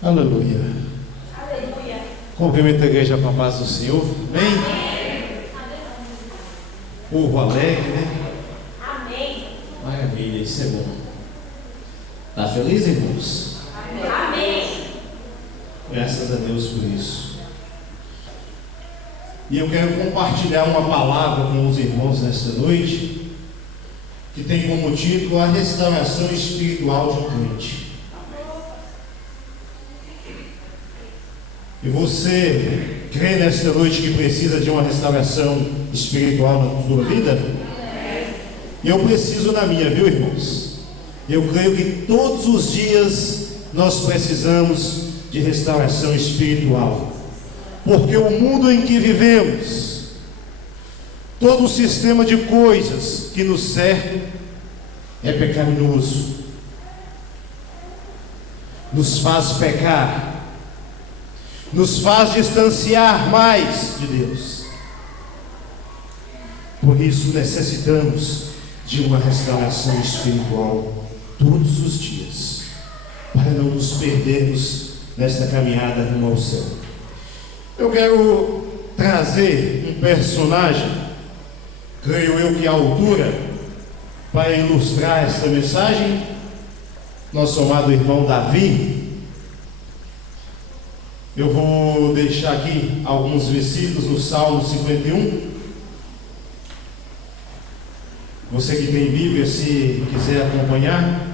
Aleluia. Aleluia. Cumprimento a igreja com a paz do Senhor. Amém? Povo alegre, né? Amém. Maravilha, isso é bom. Está feliz, irmãos? Amém. Graças a Deus por isso. E eu quero compartilhar uma palavra com os irmãos nesta noite, que tem como título a restauração espiritual de um crente. E você crê nesta noite que precisa de uma restauração espiritual na sua vida? Eu preciso na minha, viu, irmãos? Eu creio que todos os dias nós precisamos de restauração espiritual, porque o mundo em que vivemos, todo o sistema de coisas que nos cerca é pecaminoso, nos faz pecar, nos faz distanciar mais de Deus. Por isso necessitamos de uma restauração espiritual todos os dias, para não nos perdermos nesta caminhada rumo ao céu. Eu quero trazer um personagem, creio eu que à altura, para ilustrar esta mensagem, nosso amado irmão Davi. Eu vou deixar aqui alguns versículos no Salmo 51. Você que tem Bíblia, se quiser acompanhar,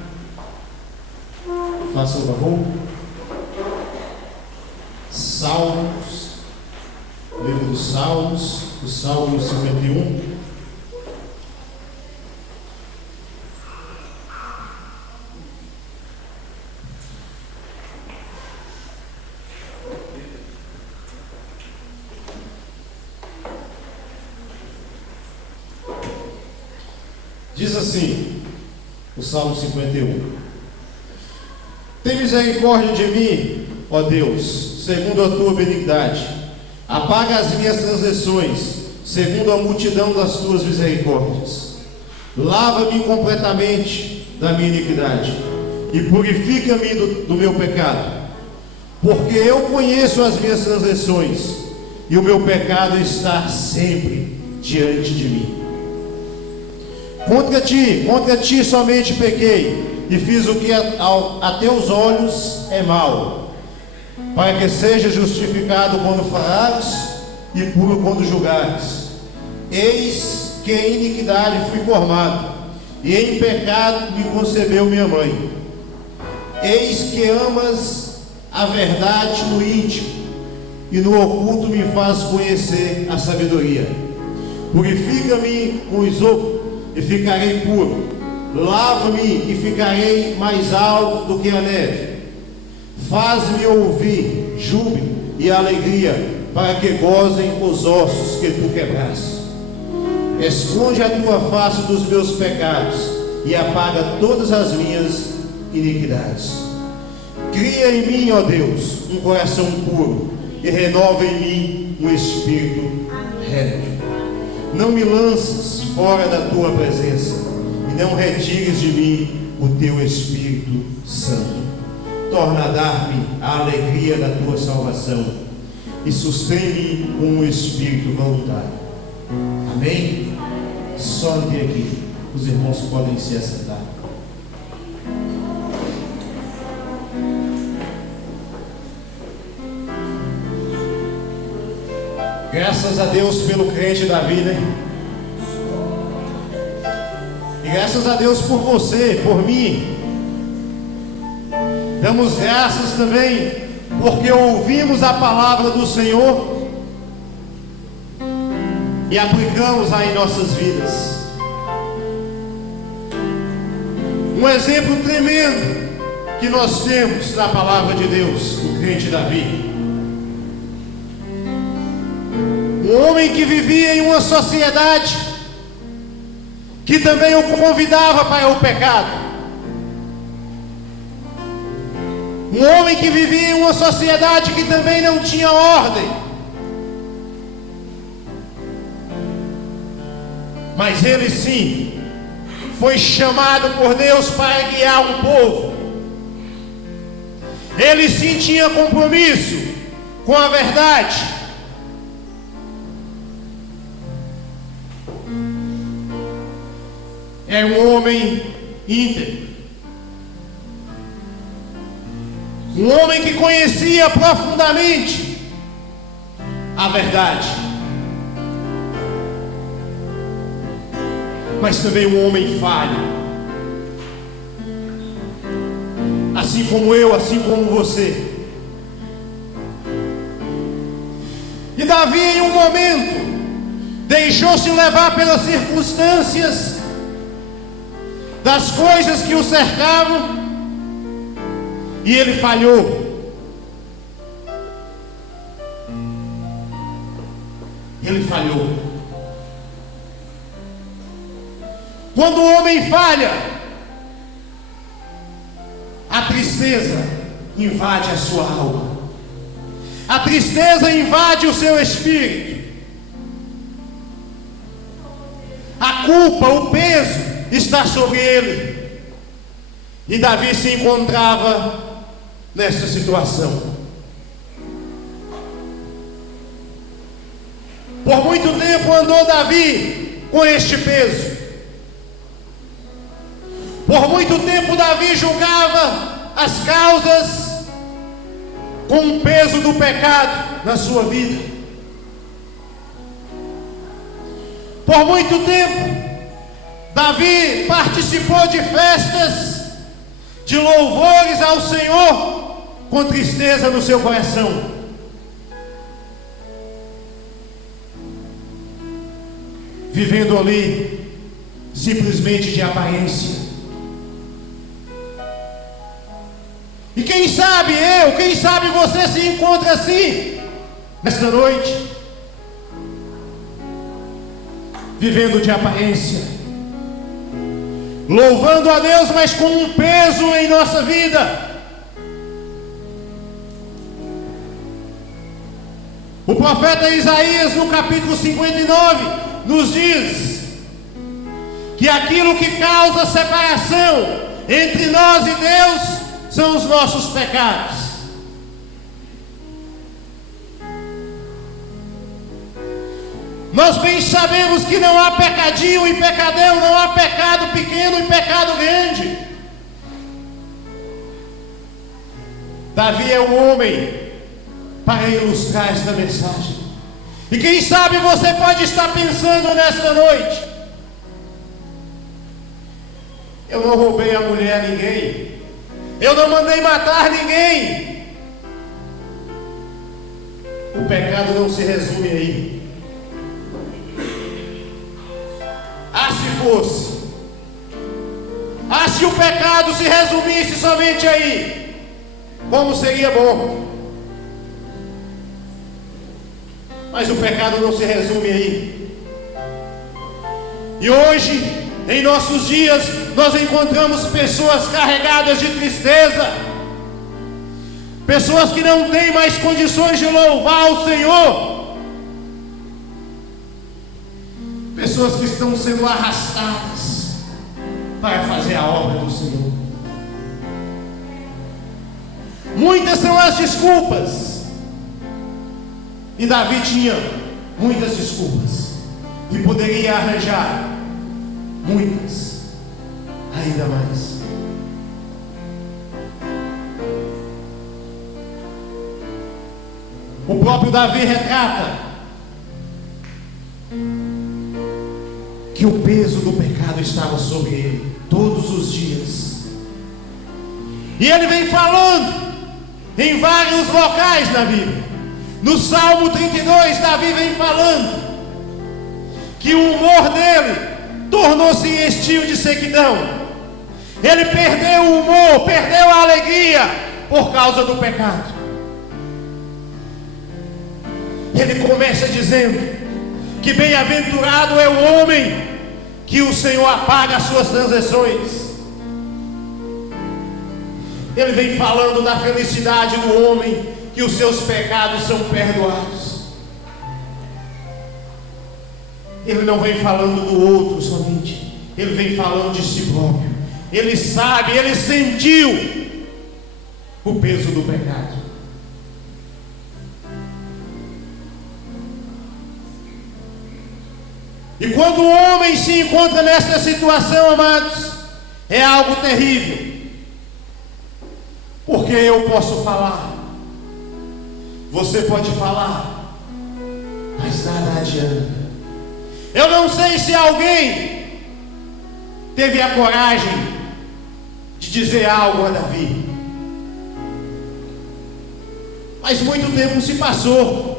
faça o favor. Salmos, livro dos Salmos, o Salmo 51. Diz assim, o Salmo 51: Tem misericórdia de mim, ó Deus, segundo a tua benignidade. Apaga as minhas transgressões, segundo a multidão das tuas misericórdias. Lava-me completamente da minha iniquidade e purifica-me do meu pecado, porque eu conheço as minhas transgressões e o meu pecado está sempre diante de mim. Contra ti somente pequei, e fiz o que a teus olhos é mal, para que seja justificado quando falares e puro quando julgares. Eis que em iniquidade fui formado, e em pecado me concebeu minha mãe. Eis que amas a verdade no íntimo, e no oculto me faz conhecer a sabedoria. Purifica-me com isopo, e ficarei puro. Lava-me e ficarei mais alto do que a neve. Faz-me ouvir júbilo e alegria, para que gozem os ossos que tu quebraste. Esconde a tua face dos meus pecados e apaga todas as minhas iniquidades. Cria em mim, ó Deus, um coração puro, e renova em mim um espírito reto. Não me lances fora da tua presença, e não retires de mim o teu Espírito Santo. Torna a dar-me a alegria da tua salvação, e sustém-me com um espírito voluntário. Amém? Solte aqui, os irmãos podem se assentar. Graças a Deus pelo crente Davi, né? E graças a Deus por você, por mim. Damos graças também porque ouvimos a palavra do Senhor e aplicamos-a em nossas vidas. Um exemplo tremendo que nós temos na palavra de Deus, o crente Davi. Um homem que vivia em uma sociedade que também o convidava para o pecado. Um homem que vivia em uma sociedade que também não tinha ordem. Mas ele sim foi chamado por Deus para guiar um povo. Ele sim tinha compromisso com a verdade. É um homem íntegro. Um homem que conhecia profundamente a verdade. Mas também um homem falho. Assim como eu, assim como você. E Davi, em um momento, deixou-se levar pelas circunstâncias das coisas que o cercavam, e ele falhou. Ele falhou. Quando o homem falha, a tristeza invade a sua alma. A tristeza invade o seu espírito. A culpa, o peso está sobre ele. E Davi se encontrava nessa situação. Por muito tempo andou Davi com este peso. Por muito tempo Davi julgava as causas com o peso do pecado na sua vida. Por muito tempo Davi participou de festas, de louvores ao Senhor, com tristeza no seu coração. Vivendo ali simplesmente de aparência. E quem sabe eu, quem sabe você se encontra assim nesta noite, vivendo de aparência, louvando a Deus, mas com um peso em nossa vida. O profeta Isaías, no capítulo 59, nos diz que aquilo que causa separação entre nós e Deus são os nossos pecados. Nós bem sabemos que não há pecadinho e pecadão, não há pecado pequeno e pecado grande. Davi é um homem para ilustrar esta mensagem. E quem sabe você pode estar pensando nesta noite: eu não roubei a mulher a ninguém, eu não mandei matar ninguém. O pecado não se resume aí. Se fosse, se o pecado se resumisse somente aí, como seria bom. Mas o pecado não se resume aí. E hoje, em nossos dias, nós encontramos pessoas carregadas de tristeza, pessoas que não têm mais condições de louvar o Senhor, pessoas que estão sendo arrastadas para fazer a obra do Senhor. Muitas são as desculpas, e Davi tinha muitas desculpas, e poderia arranjar muitas, ainda mais. O próprio Davi retrata que o peso do pecado estava sobre ele todos os dias. E ele vem falando em vários locais na Bíblia. No Salmo 32, Davi vem falando que o humor dele tornou-se em estio de sequidão. Ele perdeu o humor, perdeu a alegria por causa do pecado. Ele começa dizendo que bem-aventurado é o homem que o Senhor apaga as suas transgressões. Ele vem falando da felicidade do homem, que os seus pecados são perdoados. Ele não vem falando do outro somente, ele vem falando de si próprio. Ele sabe, ele sentiu o peso do pecado. E quando o homem se encontra nessa situação, amados, é algo terrível. Porque eu posso falar, você pode falar, mas nada adianta. Eu não sei se alguém teve a coragem de dizer algo a Davi, mas muito tempo se passou.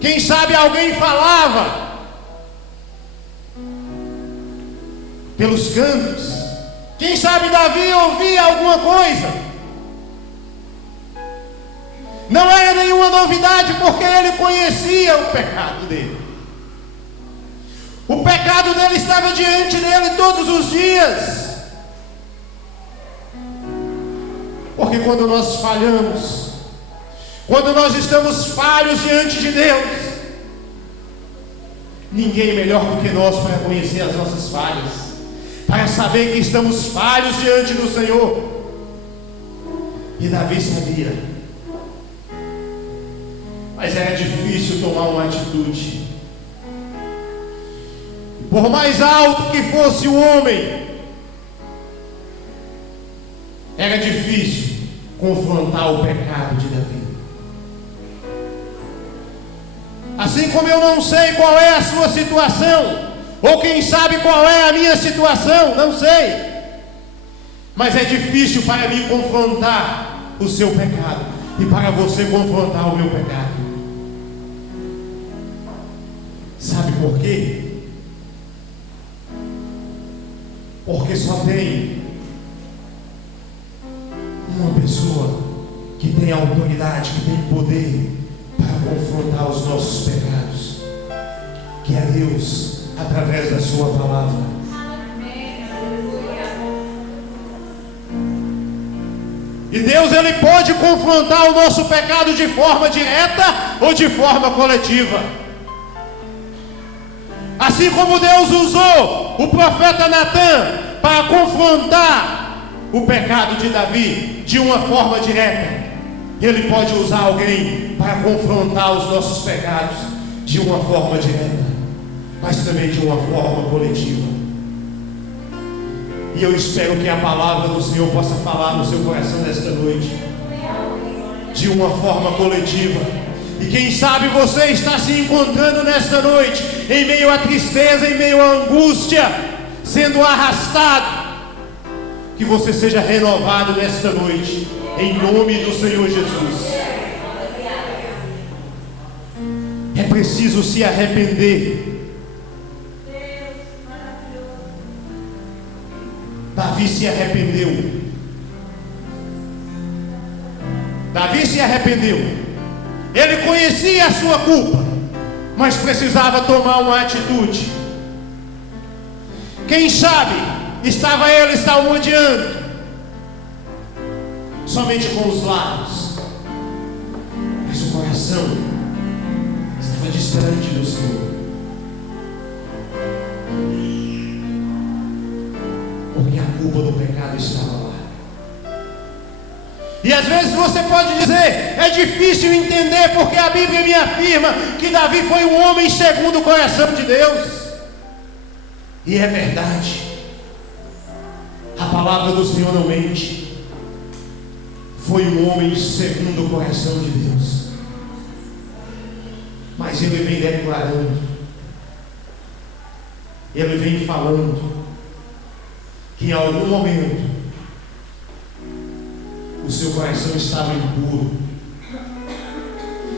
Quem sabe alguém falava pelos cantos. Quem sabe Davi ouvia alguma coisa. Não era nenhuma novidade, porque ele conhecia o pecado dele. O pecado dele estava diante dele todos os dias. Porque quando nós falhamos, quando nós estamos falhos diante de Deus, ninguém melhor do que nós para conhecer as nossas falhas, para saber que estamos falhos diante do Senhor. E Davi sabia, mas era difícil tomar uma atitude. Por mais alto que fosse o homem, era difícil confrontar o pecado de Davi. Assim como eu não sei qual é a sua situação, ou quem sabe qual é a minha situação, não sei, mas é difícil para mim confrontar o seu pecado, e para você confrontar o meu pecado. Sabe por quê? Porque só tem uma pessoa que tem autoridade, que tem poder para confrontar os nossos pecados, que é Deus, através da sua palavra. E Deus, Ele pode confrontar o nosso pecado de forma direta ou de forma coletiva. Assim como Deus usou o profeta Natã para confrontar o pecado de Davi de uma forma direta, Ele pode usar alguém para confrontar os nossos pecados de uma forma direta, mas também de uma forma coletiva. E eu espero que a palavra do Senhor possa falar no seu coração nesta noite, de uma forma coletiva. E quem sabe você está se encontrando nesta noite, em meio à tristeza, em meio à angústia, sendo arrastado, que você seja renovado nesta noite, em nome do Senhor Jesus. É preciso se arrepender. Davi se arrependeu. Davi se arrependeu. Ele conhecia a sua culpa, mas precisava tomar uma atitude. Quem sabe estava ele salmodiando somente com os lábios, mas o coração estava distante do Senhor, porque a culpa do pecado estava lá. E às vezes você pode dizer, é difícil entender, porque a Bíblia me afirma que Davi foi um homem segundo o coração de Deus. E é verdade, a palavra do Senhor não mente. Foi um homem segundo o coração de Deus. Mas ele vem declarando, ele vem falando, que em algum momento o seu coração estava impuro.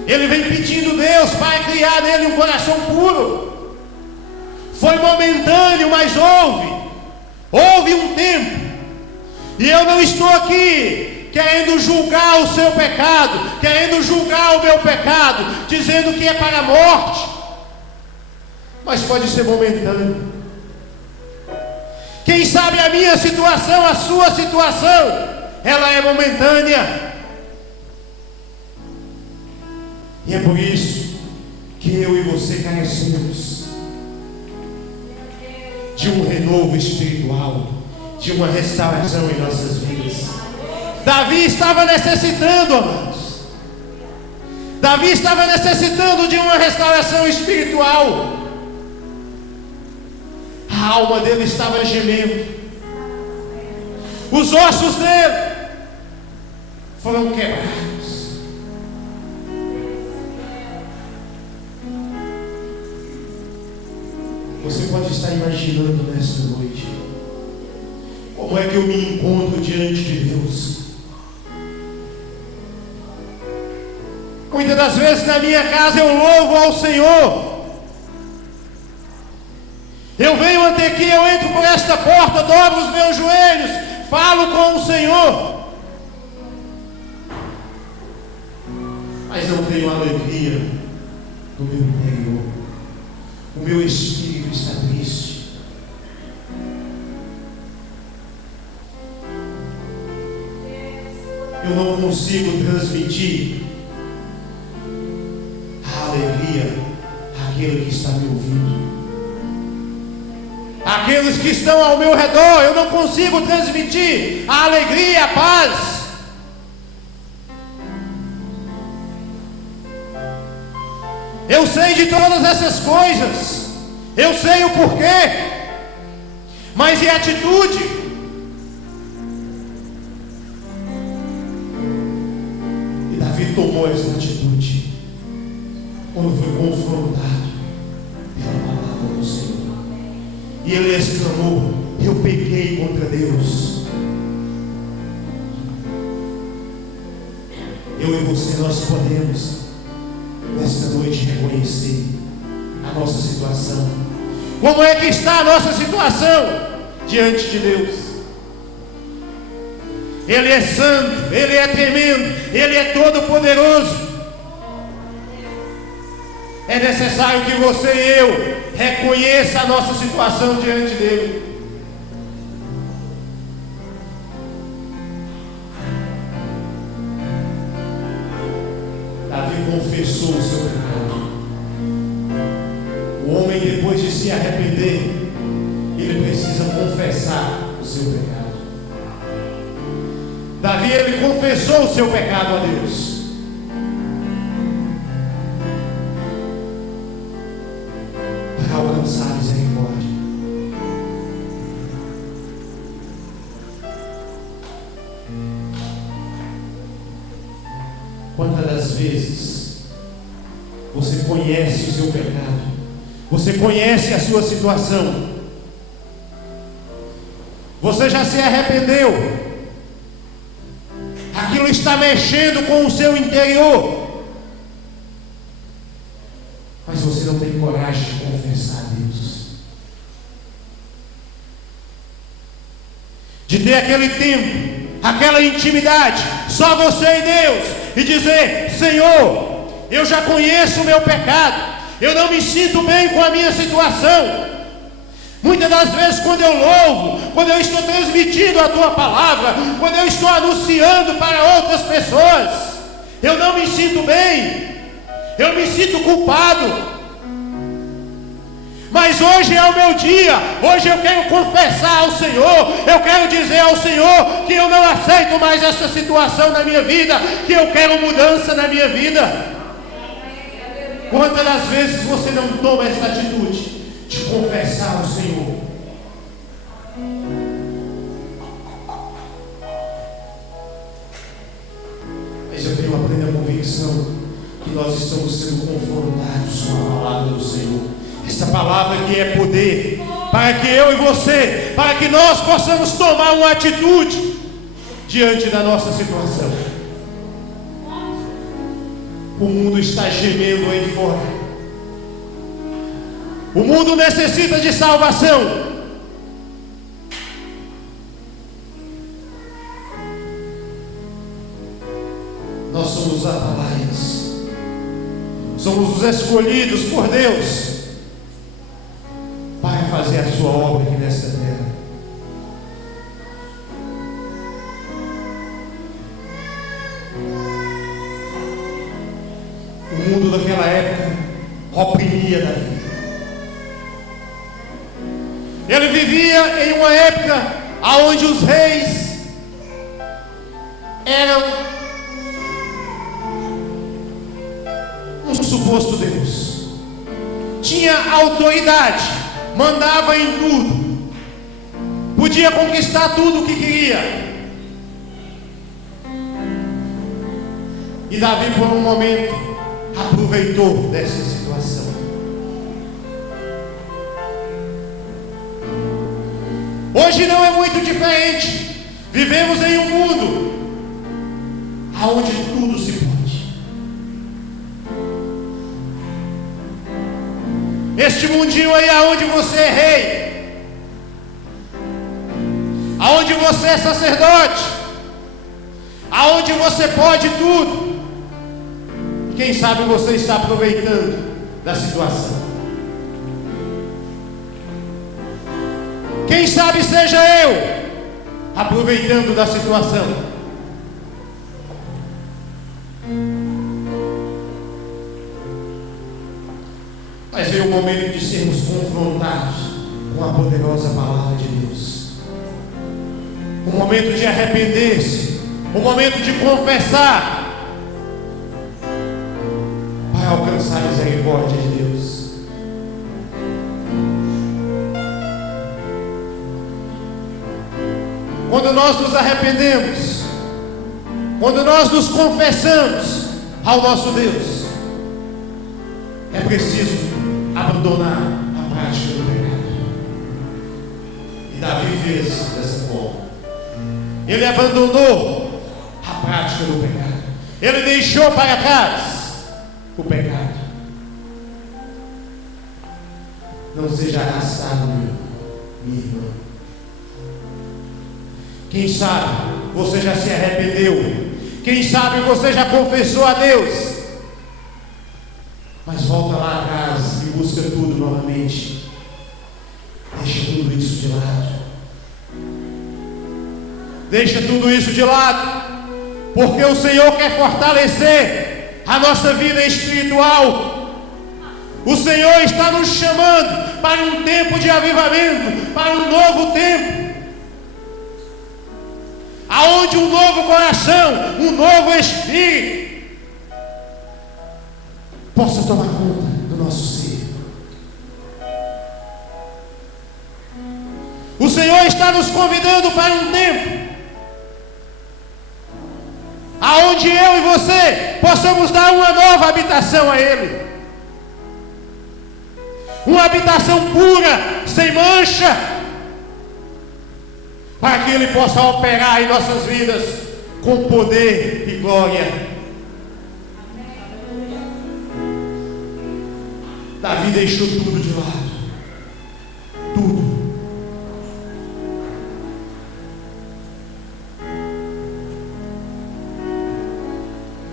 Ele vem pedindo Deus para criar nele um coração puro. Foi momentâneo, mas houve um tempo. E eu não estou aqui querendo julgar o seu pecado, querendo julgar o meu pecado, dizendo que é para a morte, mas pode ser momentâneo. Quem sabe a minha situação, a sua situação, ela é momentânea. E é por isso que eu e você carecemos de um renovo espiritual, de uma restauração em nossas vidas. Davi estava necessitando, amados. Davi estava necessitando de uma restauração espiritual. A alma dele estava gemendo. Os ossos dele foram quebrados. Você pode estar imaginando nesta noite como é que eu me encontro diante de Deus. Muitas das vezes na minha casa eu louvo ao Senhor. Eu venho até aqui, eu entro por esta porta, dobro os meus joelhos, falo com o Senhor, mas não tenho alegria no meu interior. O meu espírito está triste. Eu não consigo transmitir a alegria àquele que está me ouvindo. Aqueles que estão ao meu redor, eu não consigo transmitir a alegria, a paz. Eu sei de todas essas coisas, eu sei o porquê, mas e a atitude? E Davi tomou essa atitude quando foi confrontado pela palavra do Senhor. E ele exclamou: eu pequei contra Deus. Eu e você, nós podemos nesta noite reconhecer a nossa situação. Como é que está a nossa situação diante de Deus? Ele é santo, Ele é tremendo, Ele é todo poderoso. É necessário que você e eu reconheça a nossa situação diante dele. Davi confessou o seu pecado. O homem, depois de se arrepender, ele precisa confessar o seu pecado. Davi, ele confessou o seu pecado a Deus. Alcançar misericórdia. Quantas das vezes você conhece o seu pecado, você conhece a sua situação, você já se arrependeu, aquilo está mexendo com o seu interior, mas você não tem coragem de confessar a Deus, de ter aquele tempo, aquela intimidade, só você e Deus, e dizer: Senhor, eu já conheço o meu pecado, eu não me sinto bem com a minha situação. Muitas das vezes, quando eu louvo, quando eu estou transmitindo a tua palavra, quando eu estou anunciando para outras pessoas, eu não me sinto bem, eu me sinto culpado. Mas hoje é o meu dia, hoje eu quero confessar ao Senhor, eu quero dizer ao Senhor que eu não aceito mais essa situação na minha vida, que eu quero mudança na minha vida. Quantas das vezes você não toma essa atitude de confessar ao Senhor? Mas eu tenho uma plena convicção que nós estamos sendo confrontados com a palavra do Senhor. Esta palavra que é poder, para que eu e você, para que nós possamos tomar uma atitude diante da nossa situação. O mundo está gemendo aí fora. O mundo necessita de salvação. Nós somos atalaias, somos os escolhidos por Deus para fazer a sua obra aqui nesta terra. O mundo daquela época oprimia Davi. Ele vivia em uma época onde os reis era um suposto Deus, tinha autoridade, mandava em tudo, podia conquistar tudo o que queria. E Davi, por um momento, aproveitou dessa situação. Hoje não é muito diferente. Vivemos em um mundo onde tudo se pode. Este mundinho aí onde você é rei, aonde você é sacerdote, aonde você pode tudo. Quem sabe você está aproveitando da situação. Quem sabe seja eu aproveitando da situação. Mas veio o momento de sermos confrontados com a poderosa palavra de Deus. O momento de arrepender-se, o momento de confessar, para alcançar a misericórdia de Deus. Quando nós nos arrependemos, quando nós nos confessamos ao nosso Deus, é preciso abandonar a prática do pecado. E Davi fez dessa forma. Ele abandonou a prática do pecado. Ele deixou para trás o pecado. Não seja arrastado, minha irmã. Quem sabe você já se arrependeu. Quem sabe você já confessou a Deus. Mas volta lá atrás e busca tudo novamente. Deixa tudo isso de lado. Deixa tudo isso de lado. Porque o Senhor quer fortalecer a nossa vida espiritual. O Senhor está nos chamando para um tempo de avivamento, para um novo tempo, aonde um novo coração, um novo espírito possa tomar conta do nosso ser. O Senhor está nos convidando para um tempo aonde eu e você possamos dar uma nova habitação a Ele. Uma habitação pura, sem mancha, para que Ele possa operar em nossas vidas com poder e glória. Davi deixou tudo de lado. Tudo.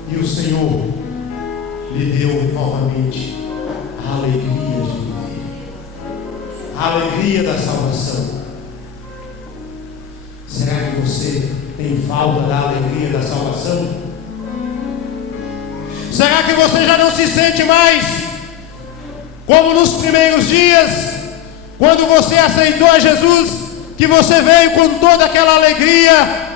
E o Senhor lhe deu novamente a alegria de viver, a alegria da salvação. Será que você tem falta da alegria da salvação? Será que você já não se sente mais como nos primeiros dias, quando você aceitou a Jesus, que você veio com toda aquela alegria,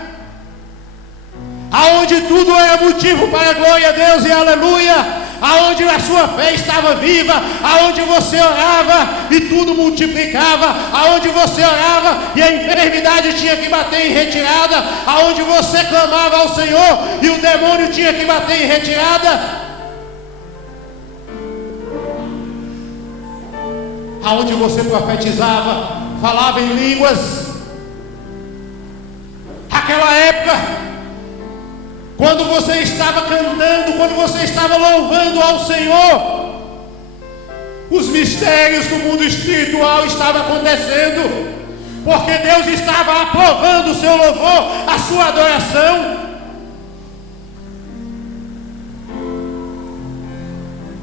aonde tudo era motivo para a glória a Deus e aleluia, aonde a sua fé estava viva, aonde você orava e tudo multiplicava, aonde você orava e a enfermidade tinha que bater em retirada, aonde você clamava ao Senhor e o demônio tinha que bater em retirada, aonde você profetizava, falava em línguas. Aquela época, quando você estava cantando, quando você estava louvando ao Senhor, os mistérios do mundo espiritual estavam acontecendo, porque Deus estava aprovando o seu louvor, a sua adoração.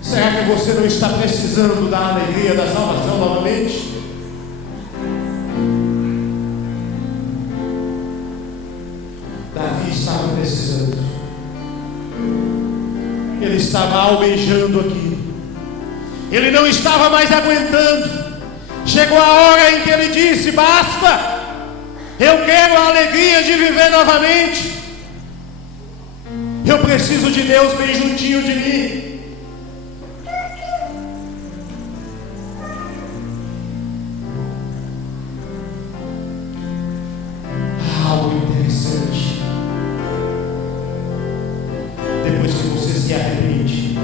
Será que você não está precisando da alegria da salvação novamente? Davi estava precisando. Ele estava almejando aquilo. Ele não estava mais aguentando. Chegou a hora em que ele disse: basta, eu quero a alegria de viver novamente. Eu preciso de Deus bem juntinho de mim. Algo interessante. Depois que você se arrepende,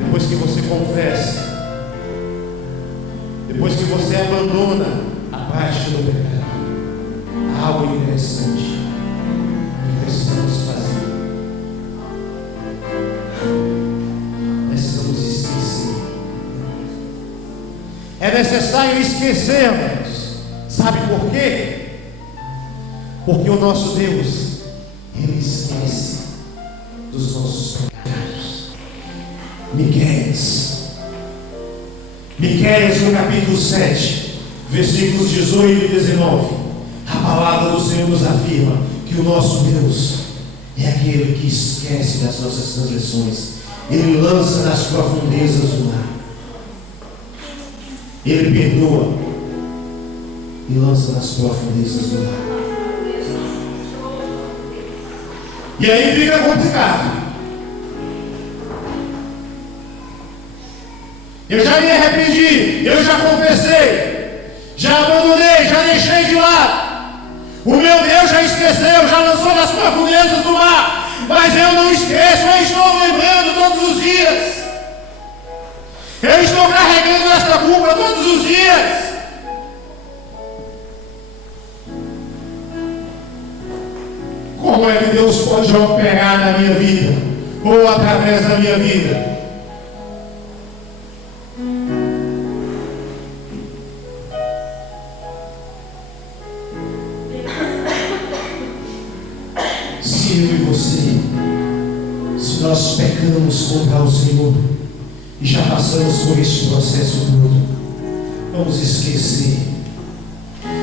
depois que você confessa, depois que você abandona a prática do pecado, há algo interessante que precisamos fazer. Precisamos esquecer. É necessário esquecermos. Sabe por quê? Porque o nosso Deus, Ele esquece dos nossos pecados. Miqueias no capítulo 7, versículos 18 e 19, a palavra do Senhor nos afirma que o nosso Deus é aquele que esquece das nossas transgressões. Ele lança nas profundezas do mar. Ele perdoa e lança nas profundezas do mar. E aí fica complicado. Eu já me arrependi, eu já confessei, já abandonei, já deixei de lado. O meu Deus já esqueceu, já lançou nas profundezas do mar. Mas eu não esqueço, eu estou lembrando todos os dias. Eu estou carregando esta culpa todos os dias. Como é que Deus pode operar na minha vida, ou através da minha vida? Se eu e você, se nós pecamos contra o Senhor e já passamos por esse processo todo, vamos esquecer,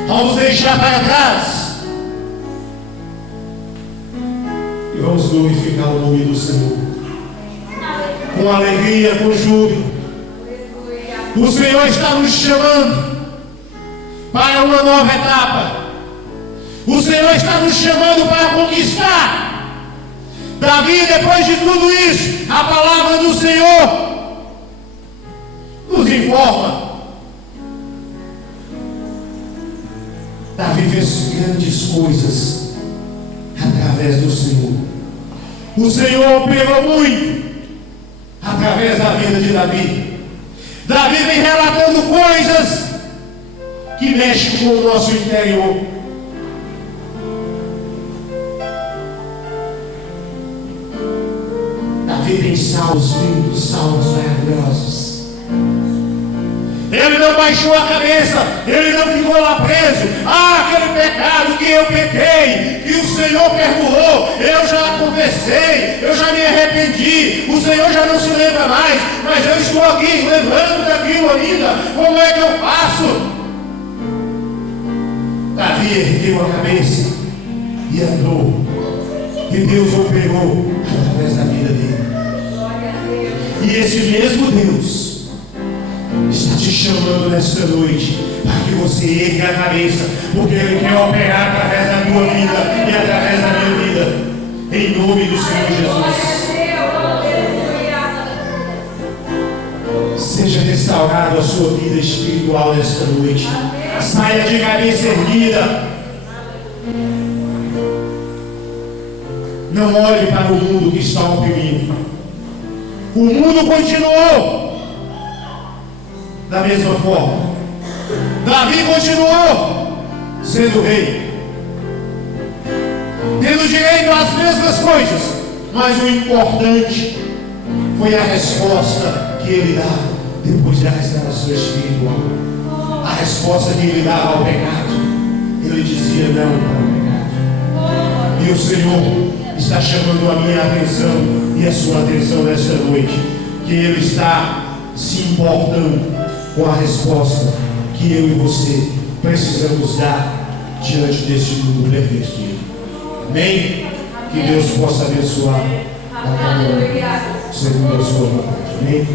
vamos deixar para trás e vamos glorificar o nome do Senhor com alegria, com júbilo. O Senhor está nos chamando para uma nova etapa. O Senhor está nos chamando para conquistar. Davi, depois de tudo isso, a palavra do Senhor nos informa. Davi fez grandes coisas através do Senhor. O Senhor operou muito através da vida de Davi. Davi vem relatando coisas que mexem com o nosso interior. Davi tem salmos lindos, salmos maravilhosos. Ele não baixou a cabeça, ele não ficou lá preso. Aquele pecado que eu pequei, que o Senhor perdoou, eu já confessei, eu já me arrependi, o Senhor já não se lembra mais, mas eu estou aqui lembrando daquilo ainda. Como é que eu faço? Davi ergueu a cabeça e andou, e Deus operou através da vida dele. E esse mesmo Deus está te chamando nesta noite para que você erga a cabeça, porque Ele quer operar através da tua vida e através da minha vida, em nome do Senhor Jesus. Seja restaurado a sua vida espiritual nesta noite. Saia de cabeça erguida. Não olhe para o mundo que está oprimindo. O mundo continuou da mesma forma. Davi continuou sendo rei, tendo direito às mesmas coisas, mas o importante foi a resposta que ele dava depois da restauração espiritual. A resposta que ele dava ao pecado. Ele dizia não para o pecado. E o Senhor está chamando a minha atenção e a sua atenção nesta noite, que Ele está se importando com a resposta que eu e você precisamos dar diante deste mundo pervertido. Amém? Que Deus possa abençoar a cada um segundo a sua vontade. Amém?